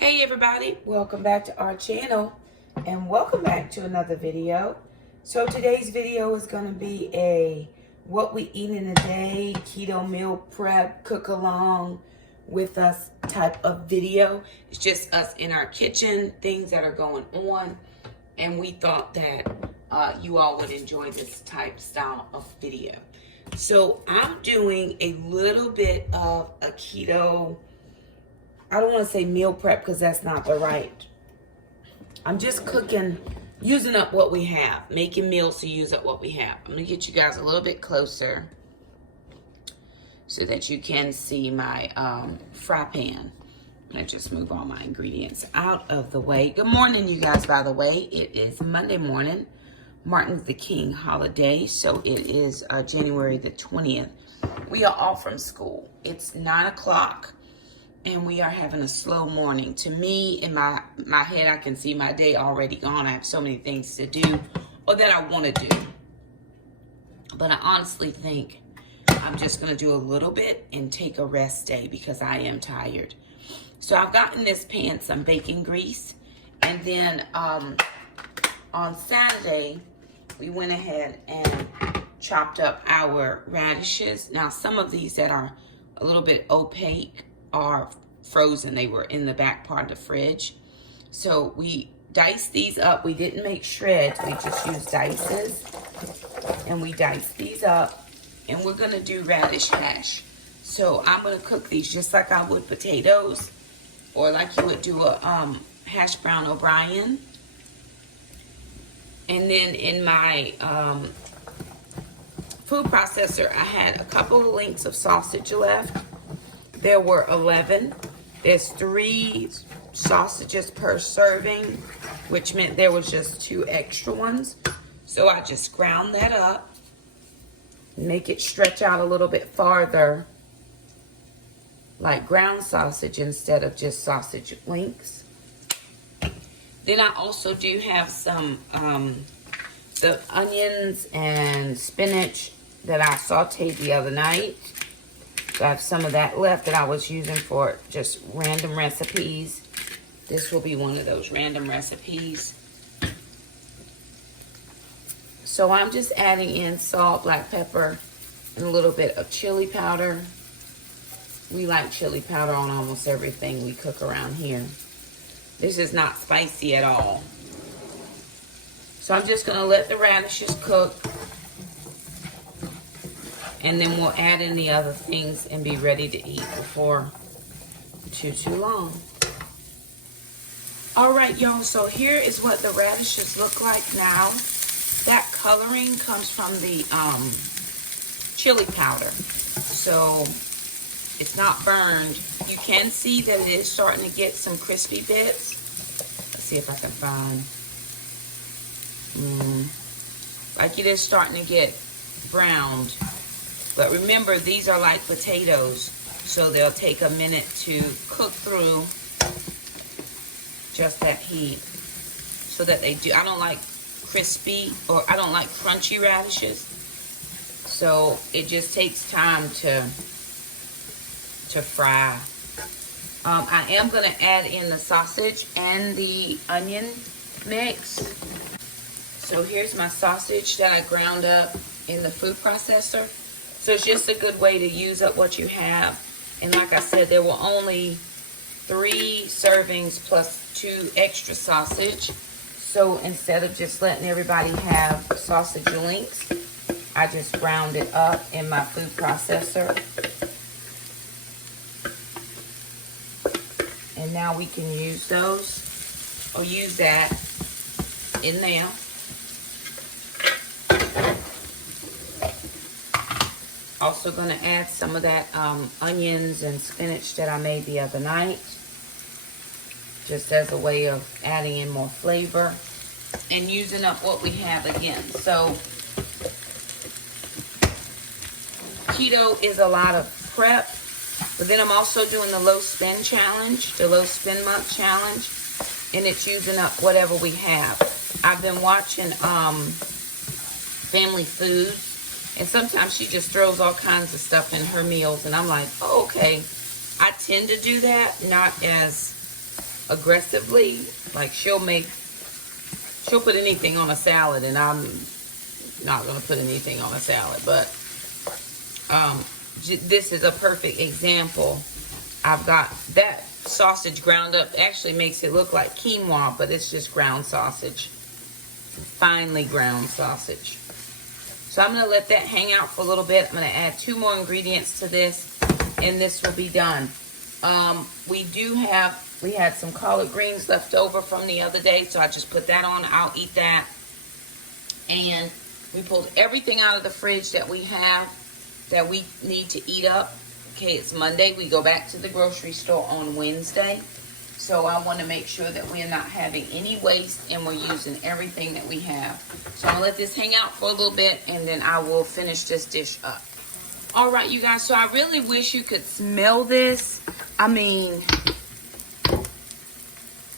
Hey everybody, welcome back to our channel and welcome back to another video. So today's video is going to be a what we eat in a day, keto meal prep, cook along with us type of video. It's just us in our kitchen, things that are going on, and we thought that you all would enjoy this type style of video. So I'm doing a little bit of a keto, I don't want to say meal prep because that's not the right. I'm just cooking, using up what we have, making meals to use up what we have. I'm going to get you guys a little bit closer so that you can see my fry pan. I'm going to just move all my ingredients out of the way. Good morning, you guys, by the way. It is Monday morning, Martin Luther King holiday. So it is January the 20th. We are off from school. It's 9 o'clock. And we are having a slow morning. To me, in my head, I can see my day already gone. I have so many things to do or that I want to do. But I honestly think I'm just going to do a little bit and take a rest day because I am tired. So I've gotten this pan some bacon grease. And then on Saturday, we went ahead and chopped up our radishes. Now, some of these that are a little bit opaque are frozen. They were in the back part of the fridge. So we diced these up. We didn't make shreds. We just used dices. And we diced these up. And we're going to do radish hash. So I'm going to cook these just like I would potatoes. Or like you would do a hash brown O'Brien. And then in my food processor, I had a couple of links of sausage left. There were 11. There's 3 sausages per serving, which meant there was just 2 extra ones. So I just ground that up, make it stretch out a little bit farther, like ground sausage instead of just sausage links. Then I also do have some the onions and spinach that I sauteed the other night. So I have some of that left that I was using for just random recipes. This will be one of those random recipes. So I'm just adding in salt, black pepper, and a little bit of chili powder. We like chili powder on almost everything we cook around here. This is not spicy at all. So I'm just going to let the radishes cook. And then we'll add in the other things and be ready to eat before too long. All right, y'all. So here is what the radishes look like now. That coloring comes from the chili powder. So it's not burned. You can see that it is starting to get some crispy bits. Let's see if I can find. Like it is starting to get browned. But remember, these are like potatoes, so they'll take a minute to cook through just that heat so that they do. I don't like crispy, or I don't like crunchy radishes, so it just takes time to fry. I am going to add in the sausage and the onion mix. So here's my sausage that I ground up in the food processor. So it's just a good way to use up what you have. And like I said, there were only 3 servings plus 2 extra sausage. So instead of just letting everybody have sausage links, I just ground it up in my food processor. And now we can use those, or use that in there. Also going to add some of that onions and spinach that I made the other night, just as a way of adding in more flavor and using up what we have again. So keto is a lot of prep, but then I'm also doing the low spin challenge, the low spin month challenge, and it's using up whatever we have. I've been watching Family Foods. And sometimes she just throws all kinds of stuff in her meals. And I'm like, oh, okay. I tend to do that, not as aggressively. Like she'll put anything on a salad, and I'm not gonna put anything on a salad. But this is a perfect example. I've got that sausage ground up. Actually makes it look like quinoa, but it's just ground sausage, finely ground sausage. So I'm going to let that hang out for a little bit. I'm going to add 2 more ingredients to this, and this will be done. We had some collard greens left over from the other day, so I just put that on. I'll eat that. And we pulled everything out of the fridge that we have that we need to eat up. Okay, it's Monday. We go back to the grocery store on Wednesday. So I want to make sure that we're not having any waste and we're using everything that we have. So I'm going to let this hang out for a little bit, and then I will finish this dish up. All right, you guys. So I really wish you could smell this. I mean,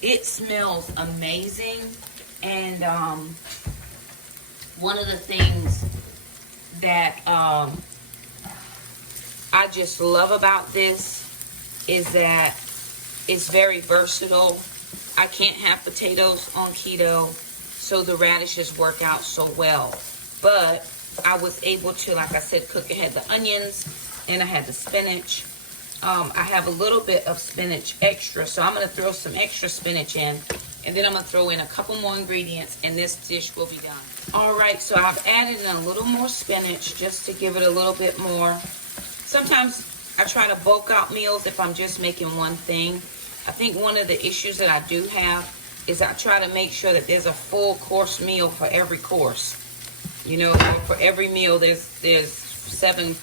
it smells amazing. And one of the things that I just love about this is that it's very versatile. I can't have potatoes on keto, so the radishes work out so well. But I was able to, like I said, cook. I had the onions and I had the spinach. I have a little bit of spinach extra, so I'm going to throw some extra spinach in. And then I'm going to throw in a couple more ingredients, and this dish will be done. All right, so I've added in a little more spinach just to give it a little bit more. Sometimes I try to bulk out meals if I'm just making one thing. I think one of the issues that I do have is I try to make sure that there's a full course meal for every course. You know, for every meal there's 7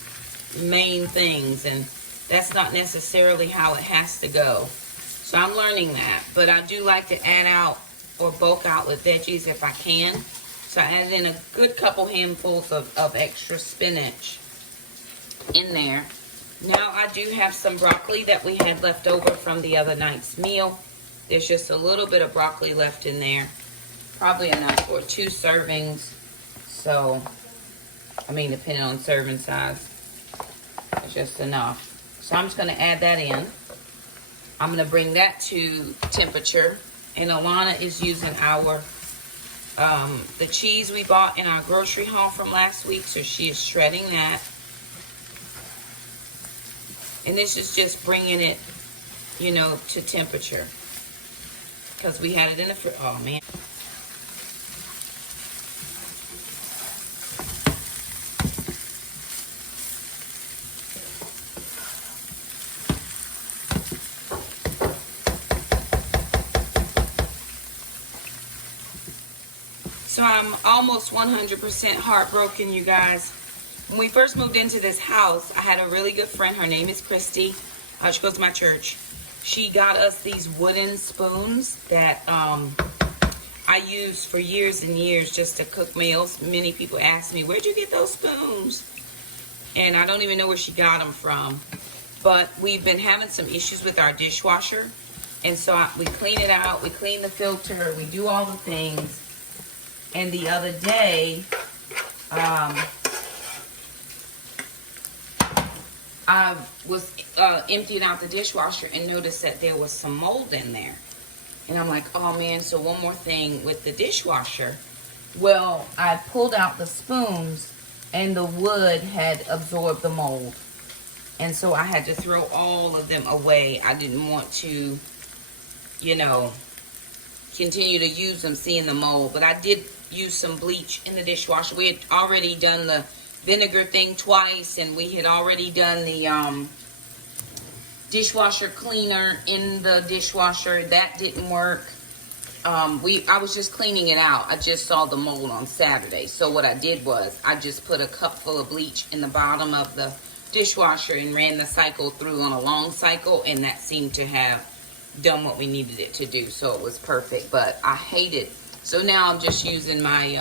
main things, and that's not necessarily how it has to go. So I'm learning that, but I do like to add out or bulk out with veggies if I can. So I added in a good couple handfuls of extra spinach in there. Now I do have some broccoli that we had left over from the other night's meal. There's just a little bit of broccoli left in there. Probably enough for 2 servings. So, I mean, depending on serving size, it's just enough. So I'm just going to add that in. I'm going to bring that to temperature. And Alana is using our, the cheese we bought in our grocery haul from last week. So she is shredding that. And this is just bringing it, you know, to temperature. Because we had it in the fridge. Oh, man. So I'm almost 100% heartbroken, you guys. When we first moved into this house, I had a really good friend. Her name is Christy. She goes to my church. She got us these wooden spoons that I used for years and years just to cook meals. Many people ask me, where'd you get those spoons? And I don't even know where she got them from. But we've been having some issues with our dishwasher. And so we clean it out. We clean the filter. We do all the things. And the other day, I was emptying out the dishwasher and noticed that there was some mold in there. And I'm like, oh man, so one more thing with the dishwasher. Well, I pulled out the spoons and the wood had absorbed the mold. And so I had to throw all of them away. I didn't want to, you know, continue to use them seeing the mold. But I did use some bleach in the dishwasher. We had already done the vinegar thing twice, and we had already done the dishwasher cleaner in the dishwasher. That didn't work. I was just cleaning it out. I just saw the mold on Saturday. So what I did was I just put a cup full of bleach in the bottom of the dishwasher and ran the cycle through on a long cycle, and that seemed to have done what we needed it to do. So it was perfect, but I hate it. So now I'm just using my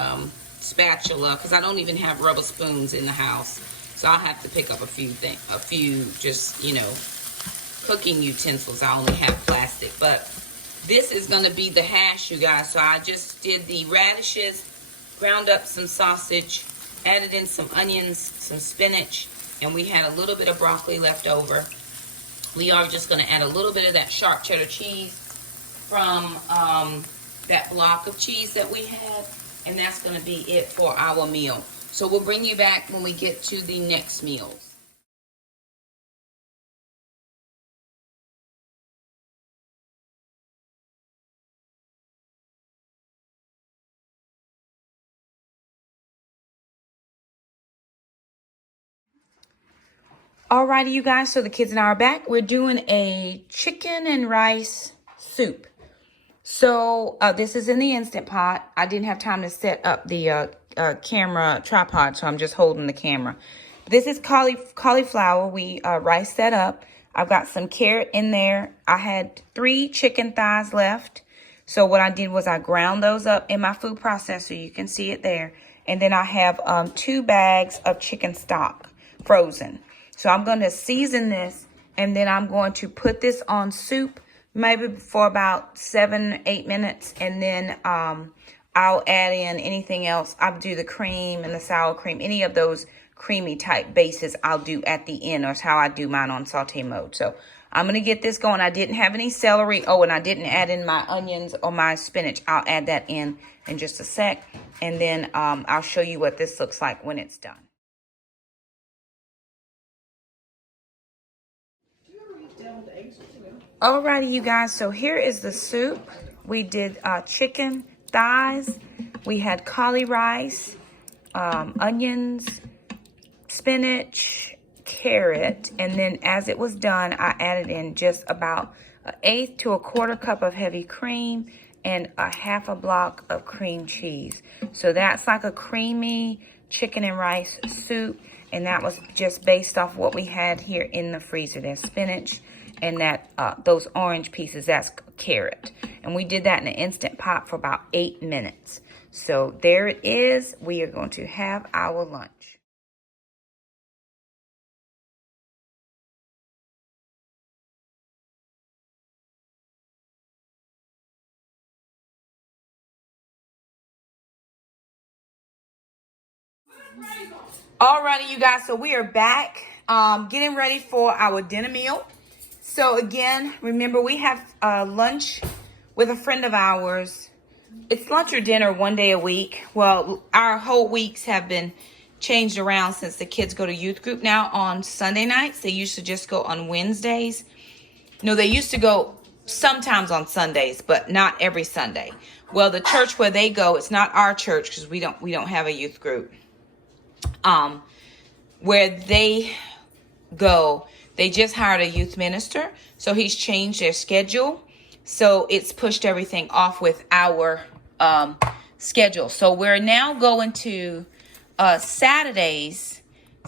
spatula, because I don't even have rubber spoons in the house. So I'll have to pick up a few just, you know, cooking utensils. I only have plastic. But this is going to be the hash, you guys. So I just did the radishes, ground up some sausage, added in some onions, some spinach, and we had a little bit of broccoli left over. We are just going to add a little bit of that sharp cheddar cheese from that block of cheese that we had, and that's going to be it for our meal. So we'll bring you back when we get to the next meals. Alrighty, you guys, so the kids and I are back. We're doing a chicken and rice soup. So this is in the Instant Pot. I didn't have time to set up the camera tripod, so I'm just holding the camera. This is cauliflower. We rice that up. I've got some carrot in there. I had 3 chicken thighs left. So what I did was I ground those up in my food processor. You can see it there. And then I have 2 bags of chicken stock frozen. So I'm going to season this, and then I'm going to put this on soup maybe for about 7-8 minutes, and then I'll add in anything else. I'll do the cream and the sour cream, any of those creamy type bases I'll do at the end, or it's how I do mine on saute mode. So I'm going to get this going. I didn't have any celery. Oh, and I didn't add in my onions or my spinach. I'll add that in just a sec, and then I'll show you what this looks like when it's done. Alrighty, you guys, so here is the soup. We did chicken thighs, we had cauli rice, onions, spinach, carrot, and then as it was done, I added in just about 1/8 to 1/4 cup of heavy cream and a 1/2 block of cream cheese. So that's like a creamy chicken and rice soup, and that was just based off what we had here in the freezer. There's spinach, and that those orange pieces, that's carrot. And we did that in an Instant Pot for about 8 minutes. So there it is. We are going to have our lunch. Alrighty, you guys, so we are back getting ready for our dinner meal. So again, remember, we have lunch with a friend of ours. It's lunch or dinner one day a week. Well, our whole weeks have been changed around since the kids go to youth group now on Sunday nights. They used to just go on Wednesdays. No, they used to go sometimes on Sundays, but not every Sunday. Well, the church where they go, it's not our church because we don't have a youth group. Where they go, they just hired a youth minister, so he's changed their schedule. So it's pushed everything off with our schedule. So we're now going to Saturday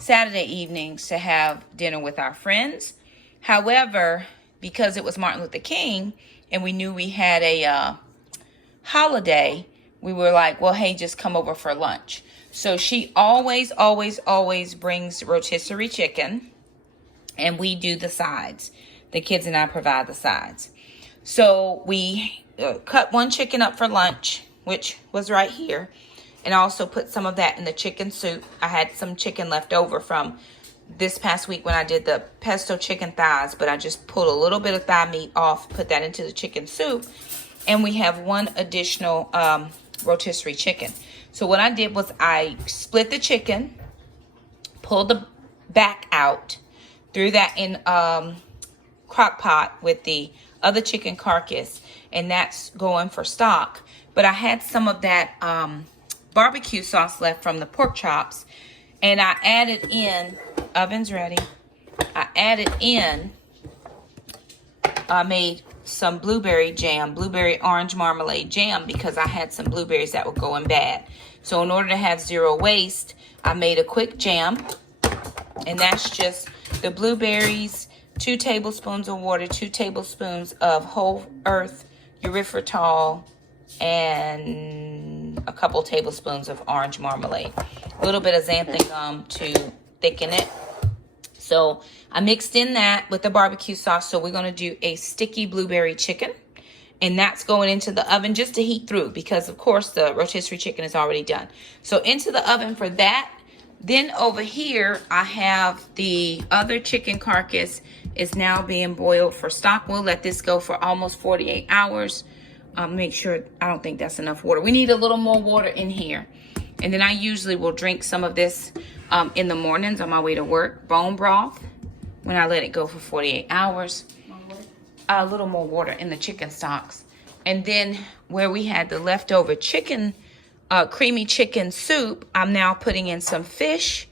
evenings to have dinner with our friends. However, because it was Martin Luther King and we knew we had a holiday, we were like, well, hey, just come over for lunch. So she always brings rotisserie chicken, and we do the sides. The kids and I provide the sides. So we cut 1 chicken up for lunch, which was right here, and also put some of that in the chicken soup. I had some chicken left over from this past week when I did the pesto chicken thighs, but I just pulled a little bit of thigh meat off, put that into the chicken soup, and we have 1 additional rotisserie chicken. So what I did was I split the chicken, pulled the back out, threw that in crock pot with the other chicken carcass, and that's going for stock. But I had some of that barbecue sauce left from the pork chops, and I added in, oven's ready, I made some blueberry orange marmalade jam, because I had some blueberries that were going bad. So in order to have 0 waste, I made a quick jam, and that's just the blueberries, 2 tablespoons of water, 2 tablespoons of whole earth erythritol, and a couple tablespoons of orange marmalade. A little bit of xanthan gum to thicken it. So I mixed in that with the barbecue sauce. So we're going to do a sticky blueberry chicken. And that's going into the oven just to heat through, because, of course, the rotisserie chicken is already done. So into the oven for that. Then over here, I have the other chicken carcass is now being boiled for stock. We'll let this go for almost 48 hours. Make sure, I don't think that's enough water. We need a little more water in here. And then I usually will drink some of this in the mornings on my way to work. Bone broth, when I let it go for 48 hours. A little more water in the chicken stocks. And then where we had the leftover chicken, creamy chicken soup, I'm now putting in some fish.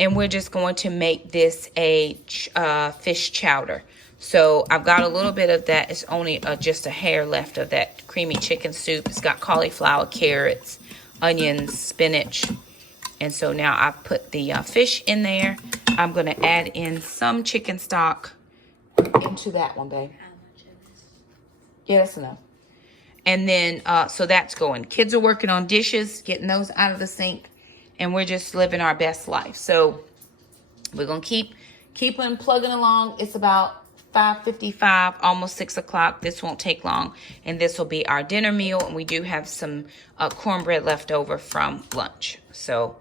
And we're just going to make this a fish chowder. So I've got a little bit of that. It's only just a hair left of that creamy chicken soup. It's got cauliflower, carrots, onions, spinach. And so now I've put the fish in there. I'm going to add in some chicken stock into that one, babe. How much of this? Yeah, that's enough. And then, so that's going. Kids are working on dishes, getting those out of the sink. And we're just living our best life. So we're going to keep on plugging along. It's about 5:55, almost 6 o'clock. This won't take long. And this will be our dinner meal. And we do have some cornbread left over from lunch. So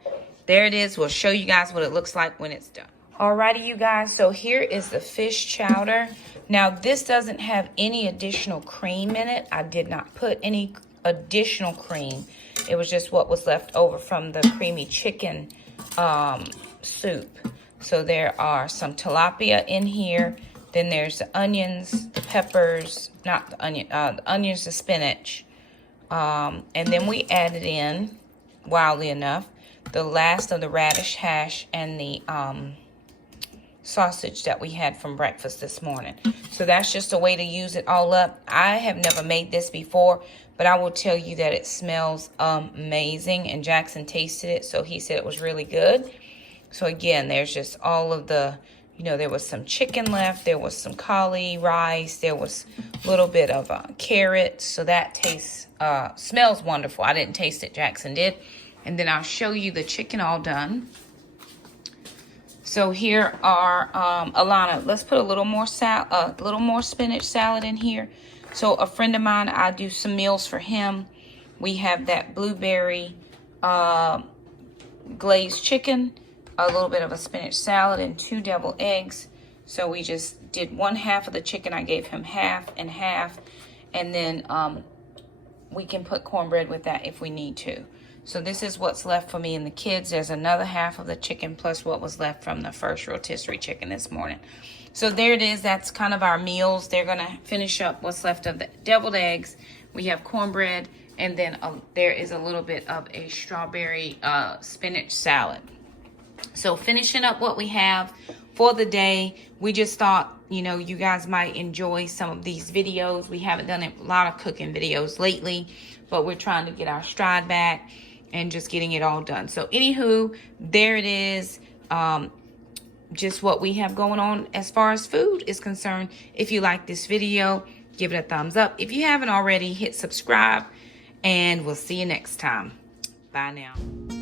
there it is. We'll show you guys what it looks like when it's done. Alrighty, you guys. So here is the fish chowder. Now, this doesn't have any additional cream in it. I did not put any additional cream. It was just what was left over from the creamy chicken soup. So there are some tilapia in here. Then there's the onions, the peppers, not the onion, the onions, the spinach. And then we added in, wildly enough, the last of the radish hash and the sausage that we had from breakfast this morning. So that's just a way to use it all up. I have never made this before, but I will tell you that it smells amazing. And Jackson tasted it, so he said it was really good. So again, there's just all of the, you know, there was some chicken left. There was some cauli rice. There was a little bit of carrots. So that tastes, smells wonderful. I didn't taste it, Jackson did. And then I'll show you the chicken all done. So here are, Alana, let's put a little more spinach salad in here. So a friend of mine, I do some meals for him. We have that blueberry glazed chicken, a little bit of a spinach salad, and 2 deviled eggs. So we just did 1/2 of the chicken. I gave him half and half. And then we can put cornbread with that if we need to. So this is what's left for me and the kids. There's another half of the chicken plus what was left from the first rotisserie chicken this morning. So there it is. That's kind of our meals. They're going to finish up what's left of the deviled eggs. We have cornbread. And then there is a little bit of a strawberry spinach salad. So finishing up what we have for the day. We just thought, you know, you guys might enjoy some of these videos. We haven't done a lot of cooking videos lately, but we're trying to get our stride back and just getting it all done. So anywho, there it is. Just what we have going on as far as food is concerned. If you like this video, give it a thumbs up. If you haven't already, hit subscribe, and we'll see you next time. Bye now.